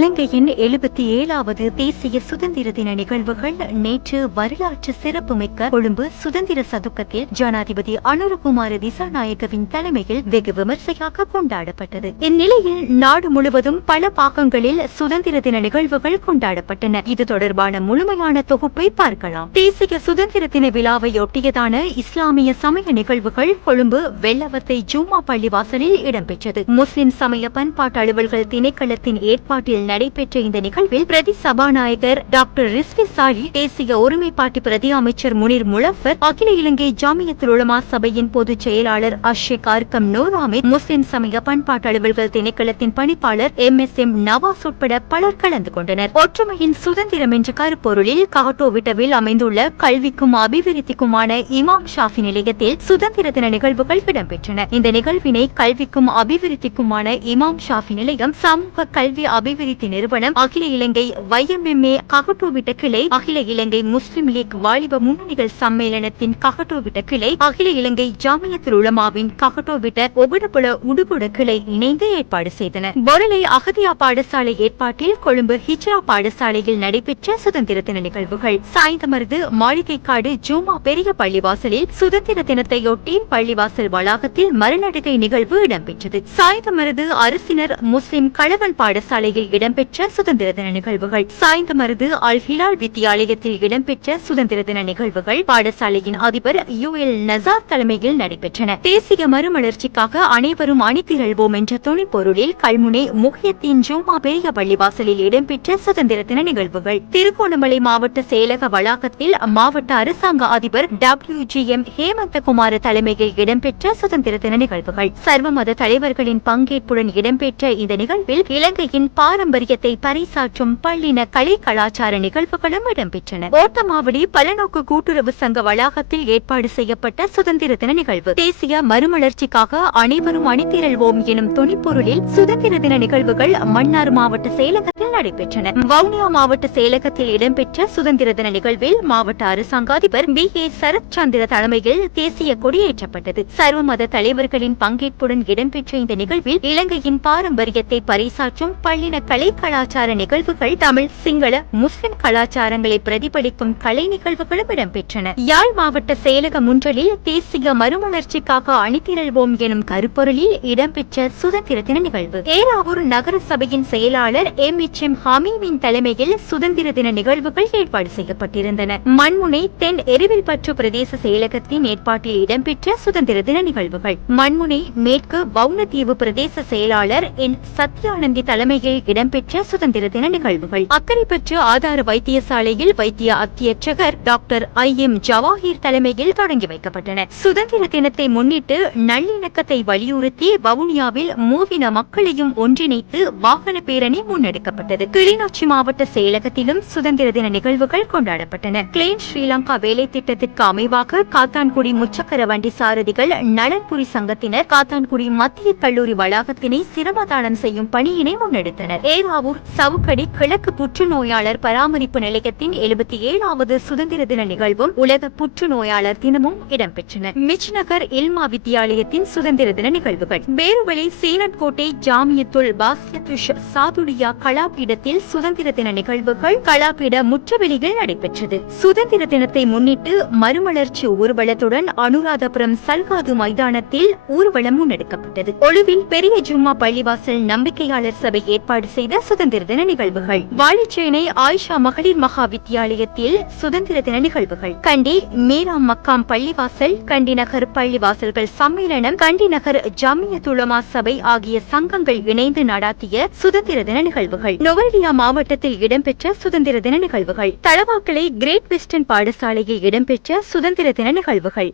இலங்கையின் 77வது தேசிய சுதந்திர தின நிகழ்வுகள் நேற்று வரலாற்று சிறப்புமிக்க கொழும்பு சுதந்திர சதுக்கத்தில் ஜனாதிபதி அனுரகுமார திசாநாயக்கவின் தலைமையில் வெகு விமர்சையாக கொண்டாடப்பட்டது. இந்நிலையில் நாடு முழுவதும் பல பாகங்களில் சுதந்திர தின நிகழ்வுகள் கொண்டாடப்பட்டன. இது தொடர்பான முழுமையான தொகுப்பை பார்க்கலாம். தேசிய சுதந்திர தின விழாவை ஒட்டியதான இஸ்லாமிய சமய நிகழ்வுகள் கொழும்பு வெள்ளவத்தை ஜூமா பள்ளிவாசலில் இடம்பெற்றது. முஸ்லிம் சமய பண்பாட்டு அலுவல்கள் திணைக்களத்தின் ஏற்பாட்டில் நடைபெற்ற இந்த நிகழ்வில் பிரதி சபாநாயகர் டாக்டர் ரிஸ்வி சாலி, தேசிய ஒருமைப்பாட்டு பிரதி அமைச்சர் முனீர் முலஃபர், அகில இலங்கை ஜாமியத்துல் உலமா சபையின் பொதுச் செயலாளர் அஷேக் அர்கம் நூர் அஹ்மத், முஸ்லிம் சமய பண்பாட்டு அலுவல்கள் திணைக்களத்தின் பணிப்பாளர் MSM நவாஸ் உட்பட பலர் கலந்து கொண்டனர். ஒற்றுமையின் சுதந்திரம் என்ற கருப்பொருளில் காட்டோவிட்டவில் அமைந்துள்ள கல்விக்கும் அபிவிருத்திக்குமான இமாம் ஷாஃபி நிலையத்தில் சுதந்திர தின நிகழ்வுகள் இடம்பெற்றன. இந்த நிகழ்வினை கல்விக்கும் அபிவிருத்திக்குமான இமாம் ஷாஃபி நிலையம், சமூக கல்வி அபிவிருத்தி நிறுவனம், அகில இலங்கை YMMA ககட்டோவிட்ட கிளை, அகில இலங்கை முஸ்லிம் லீக் வாலிப முன்னணிகள் சம்மேளனத்தின் ககட்டோவிட்ட கிளை, அகில இலங்கை ஜாமியத்துல் உலமாவின் ககட்டோவிட்ட ஒபடபுல உடுபுட கிளை இணைந்து ஏற்பாடு செய்தன. பொருளை அகதியா பாடசாலை ஏற்பாட்டில் கொழும்பு ஹிஜ்ரா பாடசாலையில் நடைபெற்ற சுதந்திர தின நிகழ்வுகள். சாய்ந்தமருது மாளிகைக்காடு ஜூமா பெரிய பள்ளிவாசலில் சுதந்திர தினத்தையொட்டி பள்ளிவாசல் வளாகத்தில் மரநடுகை நிகழ்வு இடம்பெற்றது. சாய்ந்தமருது அரசினர் முஸ்லிம் கலவன் பாடசாலையில் இடம்பெற்ற சுதந்திர தின நிகழ்வுகள். சாய்ந்தமருது அல் ஹிலால் வித்தியாலயத்தில் இடம்பெற்ற சுதந்திர தின நிகழ்வுகள் பாடசாலையின் அதிபர் UL நசார் தலைமையில் நடைபெற்றன. தேசிய மறுமலர்ச்சிக்காக அனைவரும் அணிதிரள்வோம் என்ற துணைப்பொருளில் கல்முனை முஹியத்தீன் ஜூமா பெரிய பள்ளிவாசலில் இடம்பெற்ற சுதந்திர தின நிகழ்வுகள். திருகோணமலை மாவட்ட செயலக வளாகத்தில் மாவட்ட அரசாங்க அதிபர் WGM ஹேமந்தகுமார தலைமையில் இடம்பெற்ற சுதந்திர தின நிகழ்வுகள். சர்வமத தலைவர்களின் பங்கேற்புடன் இடம்பெற்ற இந்த நிகழ்வில் இலங்கையின் பாரம்பரியத்தை பறைசாற்றும் பள்ளின கலை கலாச்சார நிகழ்வுகளும் இடம்பெற்றன. ஓட்டமாவடி பலநோக்கு கூட்டுறவு சங்க வளாகத்தில் ஏற்பாடு செய்யப்பட்ட சுதந்திர தின நிகழ்வு. தேசிய மறுமலர்ச்சிக்காக அனைவரும் அணிதிரள்வோம் எனும் துணிப்பொருளில் சுதந்திர தின நிகழ்வுகள் மன்னார் மாவட்ட செயலகத்தில் நடைபெற்றன. வவுனியா மாவட்ட செயலகத்தில் இடம்பெற்ற சுதந்திர தின நிகழ்வில் மாவட்ட அரசாங்க அதிபர் BA சரத் சந்திர தலைமையில் தேசிய கொடியேற்றப்பட்டது. சர்வமத தலைவர்களின் பங்கேற்புடன் இடம்பெற்ற இந்த நிகழ்வில் இலங்கையின் பாரம்பரியத்தை பறைசாற்றும் பள்ளின கலை கலாச்சார நிகழ்வுகள், தமிழ், சிங்கள, முஸ்லிம் கலாச்சாரங்களை பிரதிபலிக்கும் கலை நிகழ்வுகளும் இடம்பெற்றன. யாழ் மாவட்ட செயலக முன்றலில் தேசிய மறுமலர்ச்சிக்காக அணிதிரள்வோம் எனும் கருப்பொருளில் இடம்பெற்ற சுதந்திர தின நிகழ்வு. ஏறாவூர் நகர சபையின் செயலாளர் MHM ஹமீமின் தலைமையில் சுதந்திர தின நிகழ்வுகள் ஏற்பாடு செய்யப்பட்டிருந்தன. மண்முனை தென் எரிவில்பற்று பிரதேச செயலகத்தின் ஏற்பாட்டில் இடம்பெற்ற சுதந்திர தின நிகழ்வுகள். மண்முனை மேற்கு வவுனதீவு பிரதேச செயலாளர் N சத்யானந்தி தலைமையில் இடம்பெற்ற சுதந்திர தின நிகழ்வுகள். அக்கரைப்பற்று ஆதார வைத்தியசாலையில் வைத்திய அத்தியட்சகர் டாக்டர் IM ஜவாஹிர் தலைமையில் தொடங்கி வைக்கப்பட்டன. சுதந்திர தினத்தை முன்னிட்டு நல்லிணக்கத்தை வலியுறுத்தி வவுனியாவில் மூவின மக்களையும் ஒன்றிணைத்து வாகன பேரணி முன்னெடுக்கப்பட்டது. கிளிநொச்சி மாவட்ட செயலகத்திலும் சுதந்திர தின நிகழ்வுகள் கொண்டாடப்பட்டன. கிளீன் ஸ்ரீலங்கா வேலை திட்டத்திற்கு அமைவாக காத்தான்குடி முச்சக்கர வண்டி சாரதிகள் நலன்புரி சங்கத்தினர் காத்தான்குடி மத்திய கல்லூரி வளாகத்தினை சிரமதானம் செய்யும் பணியினை முன்னெடுத்தனர். ஏறாவூர் சவுக்கடி கிழக்கு புற்றுநோயாளர் பராமரிப்பு நிலையத்தின் 77வது சுதந்திர தின நிகழ்வும் உலக புற்றுநோயாளர் தினமும் இடம்பெற்றன. மிச்நகர் இல்மா வித்தியாலயத்தின் சுதந்திர தின நிகழ்வுகள். பேருவளை சீனட்கோட்டை ஜாமியத்துல் பாஸ்யத்துஷ் சாதுலியா கலாபீடத்தில் சுதந்திர தின நிகழ்வுகள் கலாபீட முற்றவெளியில் நடைபெற்றது. சுதந்திர தினத்தை முன்னிட்டு மறுமலர்ச்சி ஊர்வலத்துடன் அனுராதபுரம் சல்காது மைதானத்தில் ஊர்வலம் முன்னெடுக்கப்பட்டது. ஒழுவில் பெரிய ஜும்மா பள்ளிவாசல் நம்பிக்கையாளர் சபை ஏற்பாடு செய்த சுதந்திர தின நிகழ்வுகள். வாழைச்சேனை ஆயிஷா மகளிர் மகா வித்தியாலயத்தில் சுதந்திர தின நிகழ்வுகள். கண்டி மீராம் மக்காம் பள்ளிவாசல், கண்டி நகர் பள்ளிவாசல்கள் சம்மேளனம், கண்டி நகர் ஜாமியத்துல் உலமா சபை ஆகிய சங்கங்கள் இணைந்து நடாத்திய சுதந்திர தின நிகழ்வுகள். நுவரெலியா மாவட்டத்தில் இடம்பெற்ற சுதந்திர தின நிகழ்வுகள். தலவாக்கலை கிரேட் வெஸ்டர்ன் பாடசாலையில் இடம்பெற்ற சுதந்திர தின நிகழ்வுகள்.